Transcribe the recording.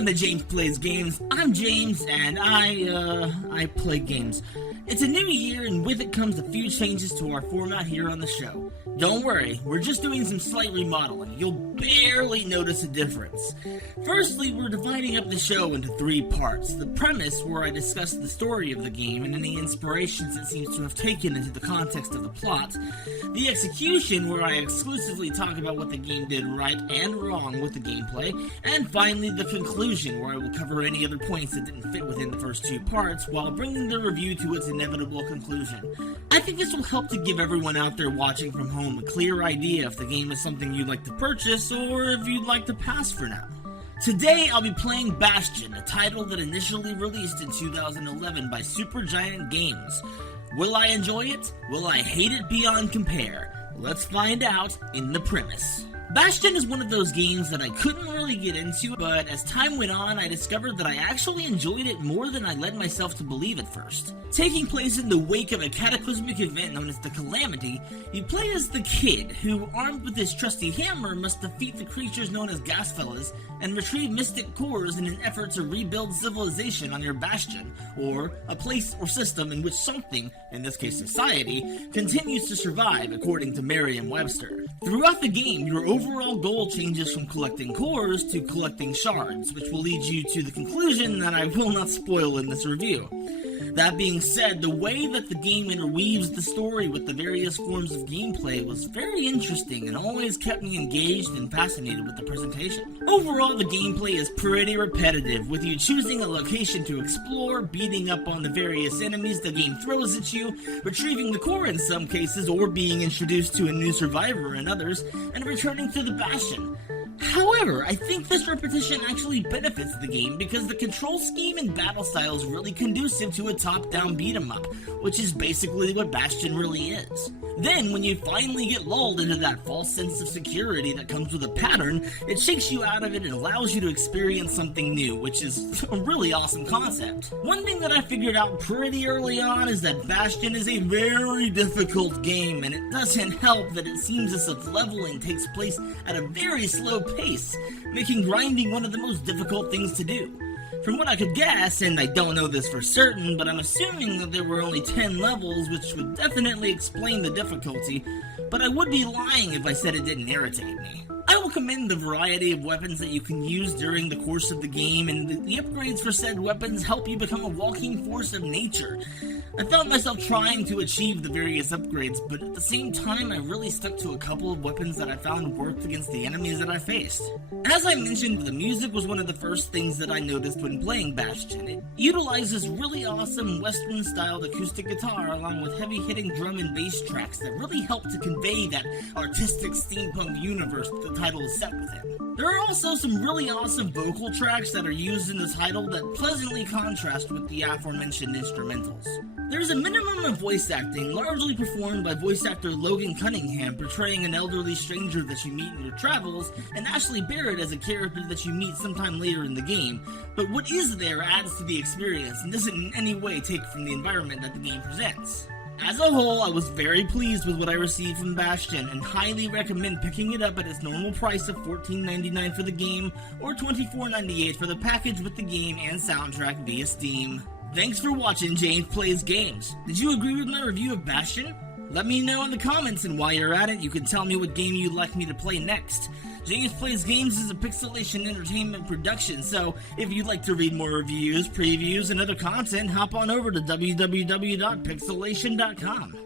Welcome to James Plays Games. I'm James, and I play games. It's a new year, and with it comes a few changes to our format here on the show. Don't worry, we're just doing some slight remodeling. You'll barely notice a difference. Firstly, we're dividing up the show into 3 parts. The premise, where I discuss the story of the game and any inspirations it seems to have taken into the context of the plot. The execution, where I exclusively talk about what the game did right and wrong with the gameplay. And finally, the conclusion, where I will cover any other points that didn't fit within the first 2 parts, while bringing the review to its inevitable conclusion. I think this will help to give everyone out there watching from home a clear idea if the game is something you'd like to purchase or if you'd like to pass for now. Today I'll be playing Bastion, a title that initially released in 2011 by Supergiant Games. Will I enjoy it? Will I hate it beyond compare? Let's find out in the premise. Bastion is one of those games that I couldn't really get into, but as time went on, I discovered that I actually enjoyed it more than I led myself to believe at first. Taking place in the wake of a cataclysmic event known as the Calamity, you play as the Kid, who, armed with his trusty hammer, must defeat the creatures known as Gasfellas and retrieve mystic cores in an effort to rebuild civilization on your Bastion, or a place or system in which something, in this case society, continues to survive, according to Merriam-Webster. Throughout the game, your overall goal changes from collecting cores to collecting shards, which will lead you to the conclusion that I will not spoil in this review. That being said, the way that the game interweaves the story with the various forms of gameplay was very interesting and always kept me engaged and fascinated with the presentation. Overall, the gameplay is pretty repetitive, with you choosing a location to explore, beating up on the various enemies the game throws at you, retrieving the core in some cases, or being introduced to a new survivor in others, and returning to the Bastion. However, I think this repetition actually benefits the game because the control scheme and battle style is really conducive to a top-down beat-em-up, which is basically what Bastion really is. Then, when you finally get lulled into that false sense of security that comes with a pattern, it shakes you out of it and allows you to experience something new, which is a really awesome concept. One thing that I figured out pretty early on is that Bastion is a very difficult game, and it doesn't help that it seems as if leveling takes place at a very slow pace, making grinding one of the most difficult things to do. From what I could guess, and I don't know this for certain, but I'm assuming that there were only 10 levels, which would definitely explain the difficulty, but I would be lying if I said it didn't irritate me. I will commend the variety of weapons that you can use during the course of the game, and the upgrades for said weapons help you become a walking force of nature. I felt myself trying to achieve the various upgrades, but at the same time I really stuck to a couple of weapons that I found worked against the enemies that I faced. As I mentioned, the music was one of the first things that I noticed when playing Bastion. It utilizes really awesome Western-styled acoustic guitar along with heavy-hitting drum and bass tracks that really help to convey that artistic steampunk universe that the title is set within. There are also some really awesome vocal tracks that are used in the title that pleasantly contrast with the aforementioned instrumentals. There's a minimum of voice acting, largely performed by voice actor Logan Cunningham, portraying an elderly stranger that you meet in your travels, and Ashley Barrett as a character that you meet sometime later in the game, but what is there adds to the experience and doesn't in any way take from the environment that the game presents. As a whole, I was very pleased with what I received from Bastion, and highly recommend picking it up at its normal price of $14.99 for the game, or $24.98 for the package with the game and soundtrack via Steam. Thanks for watching James Plays Games. Did you agree with my review of Bastion? Let me know in the comments, and while you're at it, you can tell me what game you'd like me to play next. James Plays Games is a Pixelation Entertainment production, so if you'd like to read more reviews, previews, and other content, hop on over to www.pixelation.com.